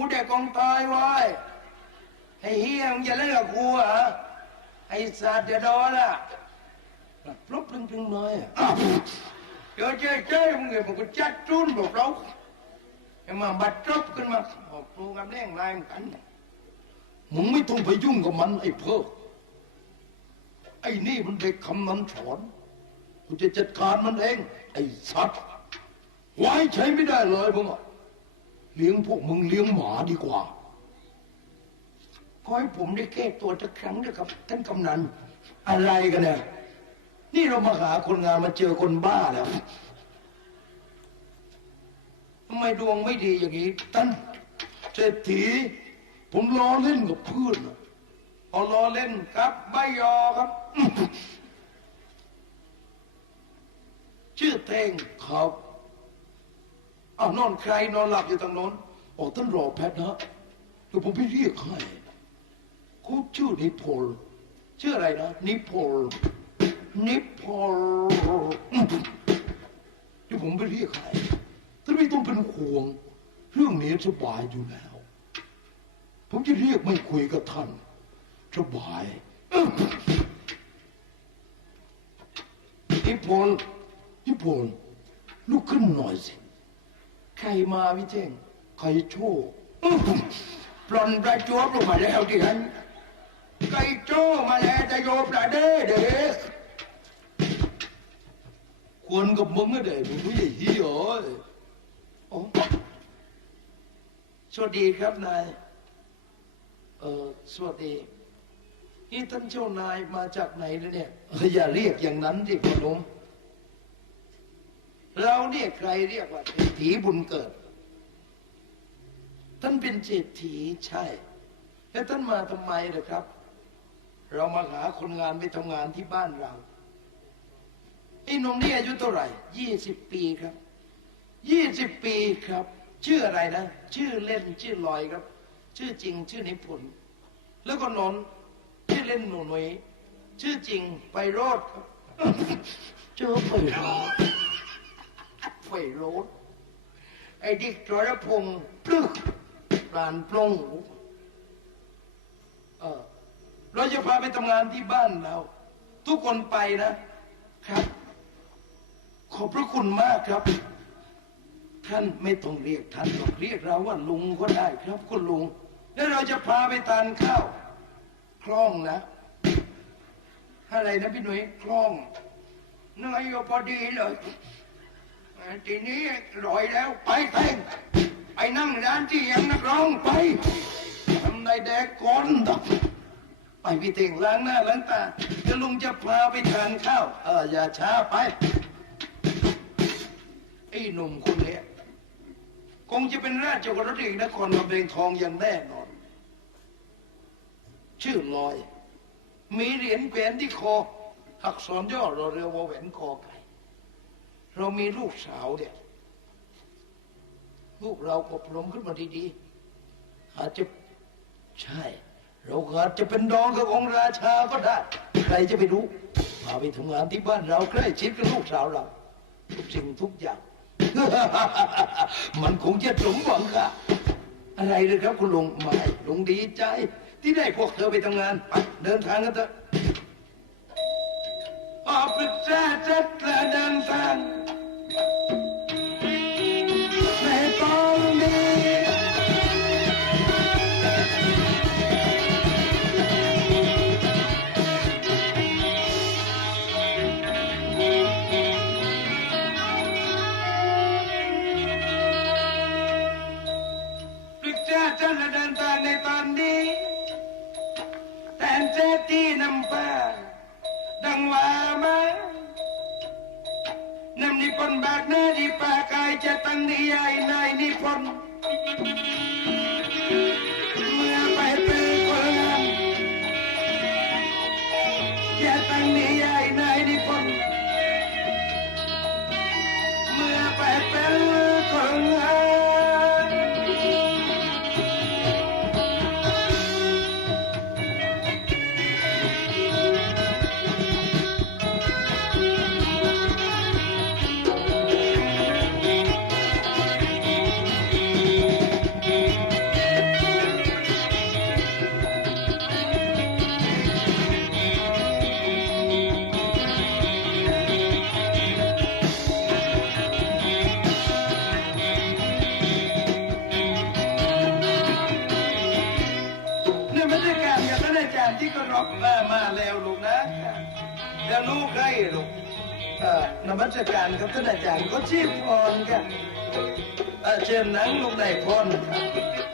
กูเด็กกองตายไว้ไอ้เฮียมึงจะเล่นกับกูเหรอไอ้สัตว์เดือดนอะปลุกพึงพึงน้อยอะอ้าวเจอเจ๊เจ๊มึงเห็นมึงก็จัดจุนบอกเราไอ้มาบัดจบขึ้นมาบอกกูกับแน่งลายมึงกันมึงไม่ต้องไปยุ่งกับมันไอ้เพิกไอ้นี่มันเด็กคำนั้นสอนกูจะจัดการมันเอง ไอ้สัตว์ไว้ใช้ไม่ได้เลยมึงอะ เลี้ยงพวกมึงเลี้ยงหมาดีกว่า ขอให้ผมได้แก้ตัวสักครั้งเถอะครับ ท่านกำนัน อะไรกันเนี่ย นี่เรามาหาคนงานมาเจอคนบ้าแล้วทำไมดวงไม่ดีอย่างนี้ ท่านเศรษฐี ผมล้อเล่นกับเพื่อนนะเอาล้อเล่นครับไม่ยอครับ ชื่อเท่งครับ อ้าวนอนใครนอนหลับอยู่ตรงโน้นอ๋อท่านรอแพทย์นะเดี๋ยวผมไปเรียกให้เขาชื่อนิพนธ์ชื่ออะไรนะนิพนธ์นิพนธ์เดี๋ยวผมไปเรียกให้ท่านไม่ต้องเป็นห่วง เรื่องนี้สบายอยู่แล้ว ผมจะเรียกไม่คุยกับท่านสบายนิพนธ์นิพนธ์ลุกขึ้นหน่อยสิ ใครมาพี่เท่งใครโชคปลนประจวบลงมาแล้วที่ฉันไก่โจ้มาแล้วจะโยประเด้เด็กควรกับมึงก็ได้มึงไม่ใช่เฮียเอ้ยโอ้สวัสดีครับนายเออสวัสดีนี่ท่านเจ้านายมาจากไหนเลยเนี่ยอย่าเรียกอย่างนั้นดิพ่อหนุ่ม เราเรียกใครเรียกว่าเศรษฐีบุญเกิด ท่านเป็นเศรษฐีใช่ แล้วท่านมาทำไมล่ะครับ เรามาหาคนงานไปทำงานที่บ้านเราไอ้หนุ่มนี่อายุเท่าไหร่ยี่สิบปีครับยี่สิบปีครับ ชื่ออะไรนะ ชื่อเล่นชื่อลอยครับ ชื่อจริงชื่อนิพนธ์แล้วก็นนชื่อเล่นหนูหนุยชื่อจริงไปโรดครับเจอไปรอด ไฟโรดไอ้ดิกทรพงศ์ปลึกปรานปลงเออเราจะพาไปทำงานที่บ้านเรา ทุกคนไปนะครับ ขอบพระคุณมากครับ ท่านไม่ต้องเรียกท่านหรอกเรียกเราว่าลุงก็ได้ครับคุณลุง แล้วเราจะพาไปทานข้าวคล่องนะอะไรนะพี่หนุ่ยคล่องเนยอยู่พอดีเลย ทีนี้รอยแล้วไปเต้งไปนั่งร้านที่ยังนักร้องไปทำในแดกก่อนดอกไปพี่เต่งล้างหน้าล้างตาเดี๋ยวลุงจะพาไปทานข้าวเอออย่าช้าไปไอ้หนุ่มคนเนี้ยคงจะเป็นราชโอรสแห่งนครลำเบงทองอย่างแน่นอน ชื่อลอย มีเหรียญแขวนที่คออักษรย่อรอเรือวแหวนคอไก่ เรามีลูกสาวเนี่ยลูกเราอบรมขึ้นมาดีๆอาจจะใช่ เราอาจจะเป็นดองกับองค์ราชาก็ได้ ใครจะไปรู้พาไปทำงานที่บ้านเราใกล้ชิดกับลูกสาวเราทุกสิ่งทุกอย่าง มันคงจะสมหวังค่ะ อะไรเลยครับคุณลุงไม่ลุงดีใจ ที่ได้พวกเธอไปทำงานไปเดินทางกันเถอะออกปรึกษาจัดและเดินทาง คนแบกหน้าดีแปลกายจะตั้งนิยายนายนิพนธ์ นมัสการครับท่านอาจารย์ก็ชีพพรค่ะเชิญนั่งลงในพรครับ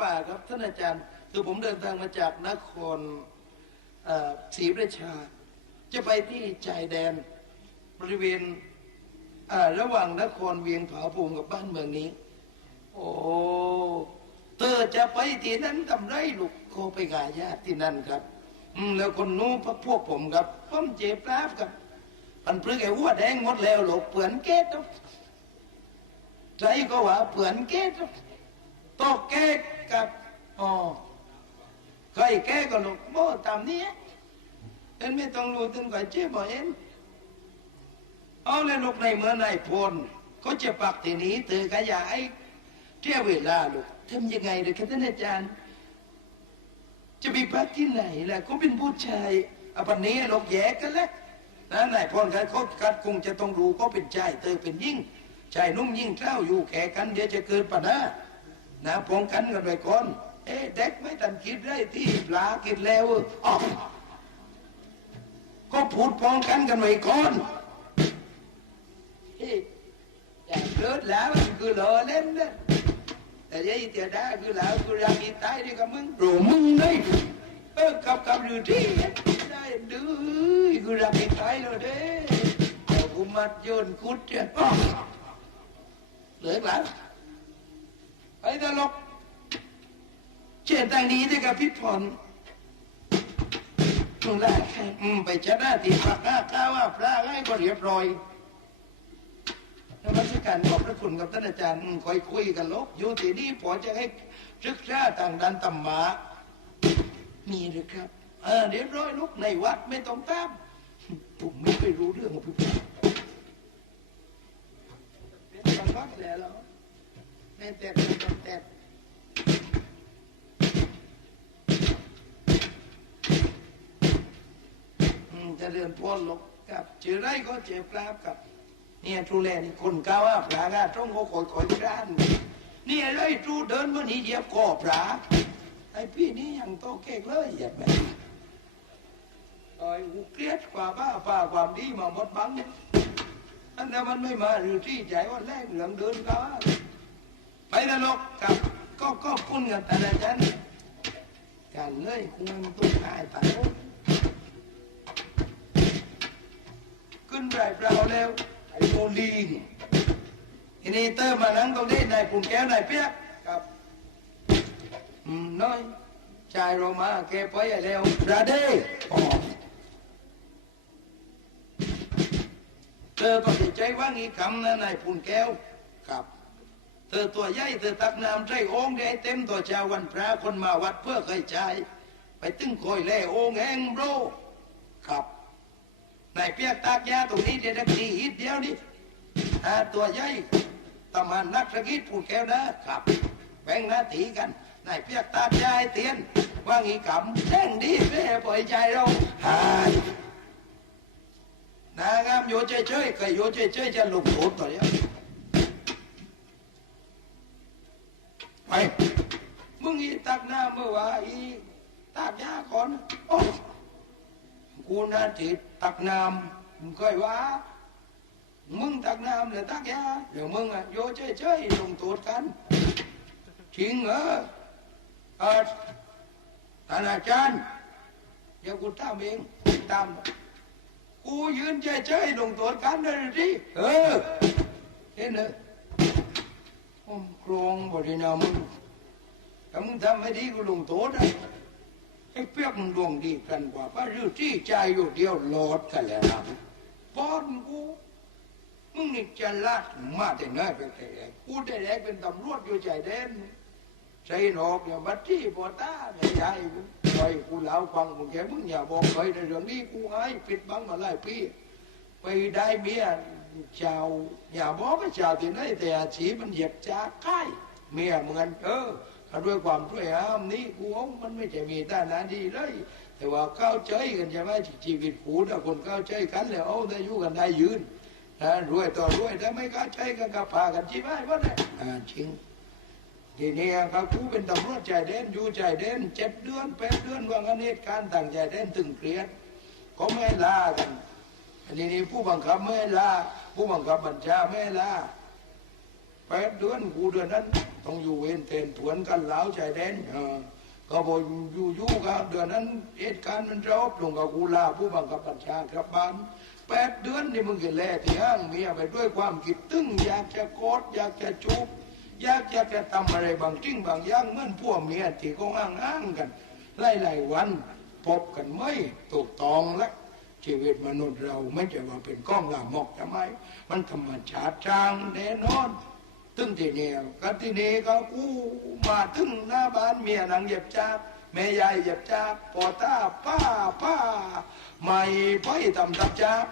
ป่าครับท่านอาจารย์ คือผมเดินทางมาจากนครศรีปราชา จะไปที่ชายแดนบริเวณระหว่างนครเวียงผาภูมิกับบ้านเมืองนี้ โอ้เธอจะไปที่นั้นทำไรลูกโคไปกาญาติที่นั่นครับ อืมแล้วคนนู้นพักพวกผมครับผมเจ็บปลาบครับมันเปลือกไอ้หัวแดงหมดแล้วหลกเปลือนเกตครับใจก็ว่าเผื่อนเก๊กตอกเก๊ก กับอ๋อใครแก้ก็ลูกโม่ตามนี้เอ็นไม่ต้องรู้ถึงกว่าเจ็บบ่เอ็นเอาเลยลูกในเมื่อในพลเขาจะปักทีนี้เธอขยายเที่ยวเวลาลูกทำยังไงเลยครับท่านอาจารย์ จะไปพักที่ไหนล่ะเขาเป็นผู้ชายอะปันนี้ลูกแยกกันแล้วนะนายพลกันเขากัดคงจะต้องรู้เขาเป็นชายเธอเป็นยิ่งชายนุ่มยิ่งเจ้าอยู่แข่กันเดี๋ยวจะเกิดปัญหา นะป้องกันกันไว้ก่อนเอ๊ะเด็กไม่ทันคิดได้ที่ปลากินแล้วอ๋อก็พูดป้องกันกันไว้ก่อนเฮ้ยอย่าเกิดแล้วคือรอเล่นนะแต่ยัยเตียได้คือแล้วคือรักอีตายด้วยกับมึงโรมึงเลยเออกับกับอยู่ที่ได้ดื้อคือรักอีตายเลยเด้เอากูมัดโยนคุดเนี่ยอ้อเหลือหลัง ไปตลกเจตังนี้ได้กับพิพรตรงแรกอืมไปชนะที่ปากกาข้าว่าพระให้ก็เรียบร้อยนมัสการขอบพระคุณกับท่านอาจารย์คอยคุยกันลกอยู่ที่นี่พอจะให้ศึกษาต่างดันตำหมามีหรือครับเออเรียบร้อยลูกในวัดไม่ต้องตามผมไม่ไปรู้เรื่องของพี่พรเป็นบังคับแล้ว แม่แต่เป็นบังแต่อืมจะเดินพ้นลกกับเจอไรก็เจ็บปลาบกับ เนี่ยทูแลนี่คนก้าวว่าปลากาต้องโง่คอยคอยกรานเนี่ยไรทูเดินมานี่เหยียบคอปลาไอพี่นี่ยังโตเก่งเลยเหยียบแบบไอ้หูเกลียดกว่าบ้าฝ่าความดีมาหมดบังอันนั้นมันไม่มาหรือที่ใจว่าแรกเหลืองเดินก็ ไปนรกกับก็ก็พุ่นกับแต่ละจันกันเลยคงตุ้งหายตายขึ้นไรเปล่าแล้วไอ้โมลีนทีนี้เติมมานั่งตรงนี้นายปุ่นแก้วนายเปียกกับอืมน้อยชายโรมาแกไปแล้วราเด้อ๋อเธอก็ติดใจว่างี้คำนะนายพูนแก้วครับ เธอตัวใหญ่เธอตักน้ำใจโอ่งได้เต็มตัวชาววันพระคนมาวัดเพื่อเคยใจไปตึ้งคอยแล่โอ่งแห้งโบรครับนายเปียกตากยาตรงนี้เดี๋ยวนักดีฮิตเดียวนี่อ่าตัวใหญ่ตำมันนักสกิดพูดแก้วนะครับแบ่งหน้าที่กันนายเปียกตาใจายเตียนว่างี้กำแท่งดีแม่ปล่อยใจเราหายนางามอยู่เฉยๆก็อยู่เฉยๆจะหลบโูตัวเดียวไปมึง อีตักหน้าเมื่อวาอีตักยาก่อนโอ้กูน่าติดตักน้ำมึงเคยว่ามึงตักน้ำหรือตักยาเดี๋ยวมึงอะโยเฉยๆลงตูดกันจริงเหรอเออท่านอาจารย์เดี๋ยวกูตามเองตามกูยืนเฉยๆลงตูดกันเลยสิเออเห็นเหรอผมโครงบริณามึง ถ้ามึงทำไม่ดีกูลงตูดอะไอ้เปียกมึงดวงดีกันกว่าป้ารื้อที่ใจอยู่เดียวหลอดกันแล้วนะป้อนกูมึงนี่จะลาดมาแต่น้อยไปแต่แรกกูแต่แรกเป็นตำรวจอยู่ใจแดนใส่หนอกอย่าบัดที่ปอตาไม่ใช่กูปล่อยกูเล่าฟังมึงแกมึงอย่าบอกใครในเรื่องนี้กูให้ปิดบังมาหลายปีไปได้เมียเจ้าอย่าบอกว่าเจ้าที่ไหนแต่อาชีพมันเหยียบจ้าใกล้เมียเหมือนเออ ด้วยความช่วยห้ามนี้กูเอามันไม่ใช่มีต้านานดีเลยแต่ว่าเข้าใจกันใช่ไหมชีวิตกูถ้าคนเข้าใจกันแล้วเอาได้อยู่กันได้ยืนนะรวยต่อรวยถ้าไม่ก้าใช้ก็กระพากันที่บ้านวะเนี่ยอ่าจริงทีนี้ครับกูเป็นตำรวจใจเด่นอยู่ใจเด่นเจ็ดเดือนแปดเดือนว่างันเหตุการณ์ต่างใจเด่นตึงเครียดก็ไม่ลากันอันนี้ผู้บังคับไม่ลาผู้บังคับบัญชาไม่ลาแปดเดือนกูเดือนนั้น ต้องอยู่เวรเทนถวนกันเหลาใจเด่นเออก็บอกอยู่ยู่กับเดือนนั้นเหตุการณ์มันรอบลงกับกูลาผู้บังคับบัญชากลับบ้านแปดเดือนนี่มึงก็แล่ที่ห้างเมียไปด้วยความคิดตึงอยากจะกอดอยากจะจูบอยากจะจะทำอะไรบางจริงบางอย่างเหมือนพวกเมียที่ก็อ้างอ้างกันไล่ไล่ๆวันพบกันไม่ถูกต้องและชีวิตมนุษย์เราไม่ใช่ว่าเป็นก้องลามกทำไม มันธรรมชาติจางแน่นอน ตึ้งทีเนี้ยกันทีนี้ก็กูมาถึงหน้าบ้านเมียนางเหยียบจากแม่ยายเหยียบจากปอตาป้าป้าไม่ไปทำตับจาก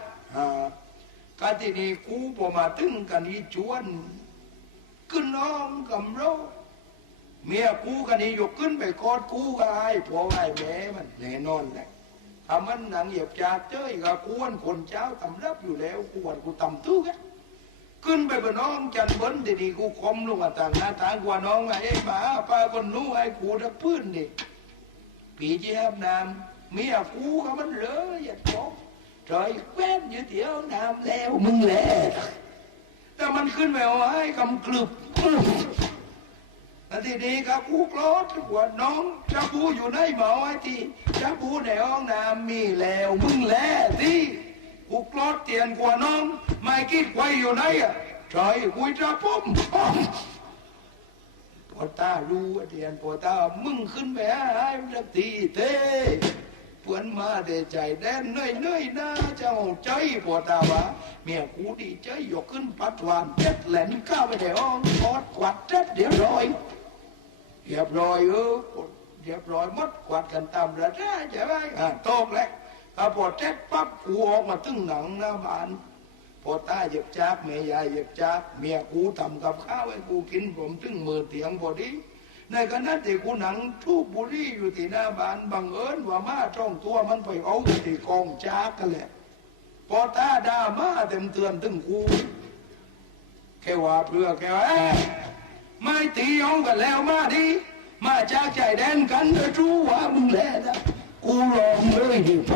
กันทีนี้กูพอมาถึงกันอีจวนขึ้นน้องกำโรเมียกูกันนี้ยกขึ้นไปกอดกูก็ไอ้พอไอ้แม่มันแน่นอนแหละถ้ามันหนังเหยียบจากเจ้ยก็กวนคนเจ้าตำรับอยู่แล้วกวนกูตำตู้กัน ขึ้นไปบนน้องจันบิ้ลทีนี้กูคมลงมาต่างหน้าต่างกว่าน้องไอ้หมาป้าคนนู้นไอ้กูทักพื้นนี่ผีจี๊ยบน้ำเมียกูก็มันเหลืออย่าตก trời quét như tiểu nam leo mừng lẹ แต่มันขึ้นไปเอาไอ้กำกลึบแล้วทีนี้ก็กูโกรธกว่าน้องจะบูอยู่ในหมอไอ้ที่จะบูในห้องน้ำมีแล้วมึงแลที่ กูกลอดเตียนกว่าน้อง ไม่คิดไว้อยู่ไหนอะใช่กูจะพุ่มพอตารู้เตียนพอตามึงขึ้นไปหาไอ้สักทีเต้เพื่อนมาเดใจแดนเนยเนยๆนะเจ้าใจพอตาว่าเมียกูดีใจยกขึ้นปัดวานเจ็ดแหลนข้าวไปในห้องกอดกวัดเจ็ดเดี๋ยวร้อยเรียบร้อยเออเรียบร้อยหมดกวัดกันตามระดับใช่ไหมอ่าโตกแล้ว พอเจ็ดปั๊บกูออกมาตึ้งหนังหน้าบ้านพอตาเหยียบจากเมียยายเหยียบจากเมียกูทำกับข้าวให้กูกินผมตึ้งมือเตียงพอดีในขณะที่กูหนังทูบบุรี่อยู่ที่หน้าบ้านบังเอิญว่ามาจ้องตัวมันไปเอาที่กองจากกันแหละพอตาด่ามาเต็มเตือนตึ้งกูแค่ว่าเพื่อแค่ว่าไม่ตีเอากันแล้วมาดีมาจากใจแดนกันเลยรู้ว่ามึงแหละนะ กูลองเลยดิไป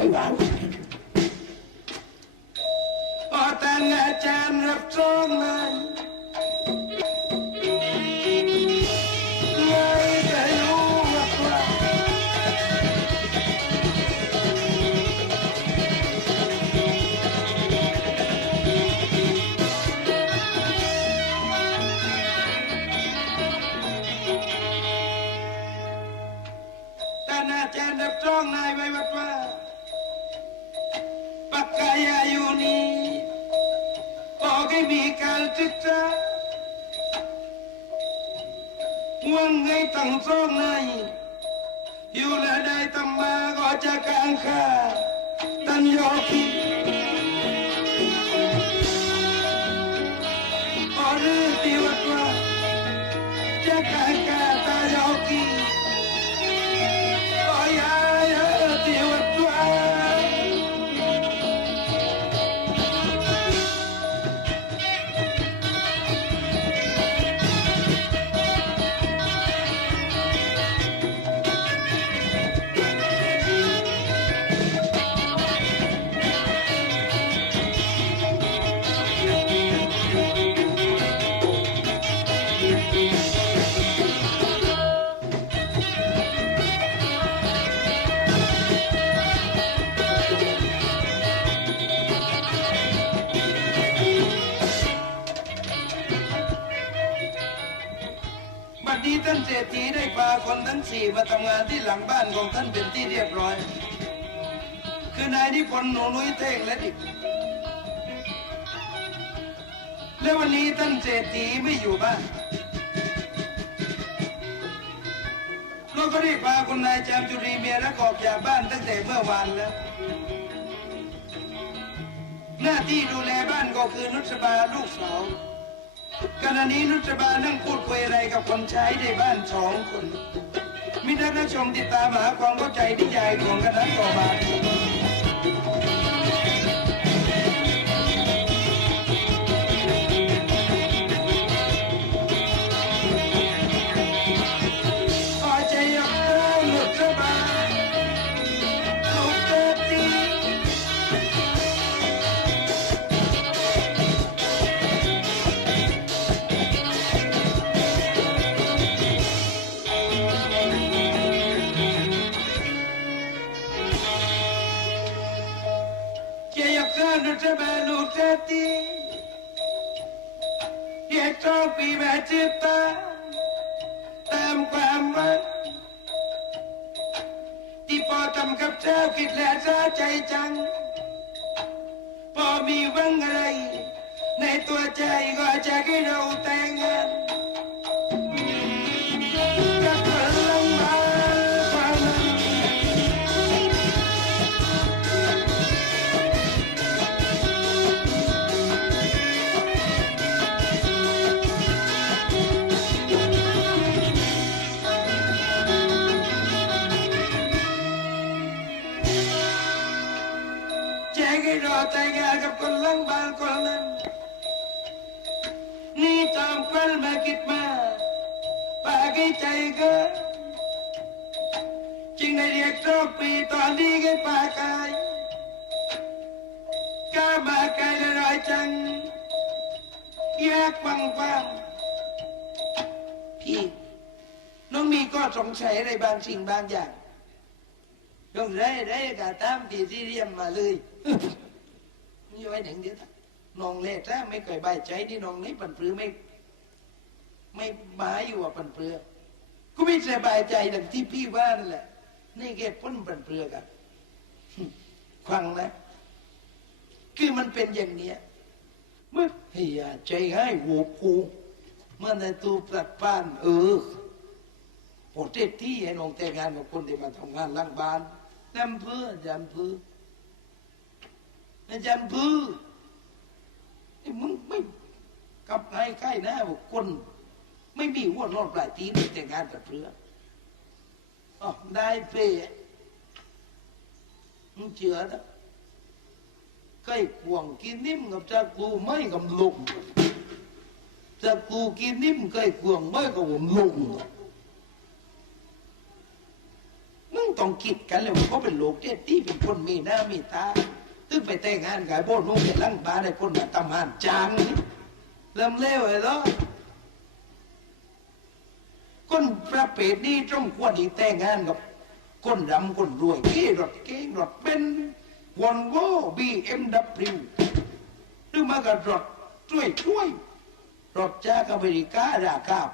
จารย์รับรองนายไว้วัดว่าปักกายาอยู่นี่บอกให้มีการศึกษาวังให้ตั้งสองนายอยู่และได้ตำมาก็จะกางค่าตันยอพี พาคนทั้งสี่มาทำงานที่หลังบ้านของท่านเป็นที่เรียบร้อย คือนายนิพนธ์หนูนุ้ยเท่งและดิบและวันนี้ท่านเศรษฐีไม่อยู่บ้านเราก็ได้พาคุณนายจามจุรีเมียรักออกจากบ้านตั้งแต่เมื่อวานแล้ว หน้าที่ดูแลบ้านก็คือนุชบาลูกสาว ขณะนี้นุชบานั่งพูดคุยอะไรกับคนใช้ในบ้านสองคนมิท่านผู้ชมติดตามหาความเข้าใจที่ใหญ่ของคณะต่อมา กับเจ้าคิดแล้วซาใจจัง พอมีวังอะไร ในตัวใจก็จะให้เราแต่งงาน แจ้งให้รอแต่งงานกับคนลังบานคนนั้นนี่ตามควันมาคิดมาปากให้ใจก็จึงได้เรียกชอบปีตอนนี้ให้ปากายกล้ามาไกลและร้อยจังแยกฟังฟังพี่น้องมีก็สงสัยอะไรบางสิ่งบางอย่างยงไรไรก็ตาม ที่ที่เรียมมาเลยนี่ไว้หนึ่งเดียวน้องเล่ถ้าไม่เคยใบายใจที่น้องนี่ปันปลือไม่ ไม่บายอยู่ว่าปันเปลือก็ไม่สบายใจดังที่พี่ว่านั่นแหละนี่แค่พ้นปันเปลือกันฟังนะคือมันเป็นอย่างเนี้ยเมื่อเฮียใจให้หัวกูเมื่อในตูปลัดป้านเออโปรเทศที่ให้น้องแต่งงานกับคนที่มาทำงานล้างบ้านจำเพื่อจำเพื่อ จำเพื่อไอ้มึงไม่กลับไงใกล้น้าบอกคน ไม่มีหัวนอนปลายตีนแต่งานกับเพื่ออ๋อได้เป้มึงเชื่อนะใกล้กวงกินนิ่มกับจากกูไม่กับลงจากกูกินนิ่มใกล้กวงไม่กับผมลงมึงต้องคิดกันเลยว่าเขาเป็นโลกเจตี้เป็นคนมีหน้ามีตา ตึ้งไปแต่งงานกับไอ้พวกนู้นเป็นลังบาได้คนมาทำงานจางเริ่มเล้วไอ้ล้อคนประเภทนี้ต้องควรที่แต่งงานกับคนรำคนรวยเก้รถเก่งรถเป็นวอนโวบีเอ็มดับลิวหรือมากับรถช่วยช่วยรถจากอเมริการาคา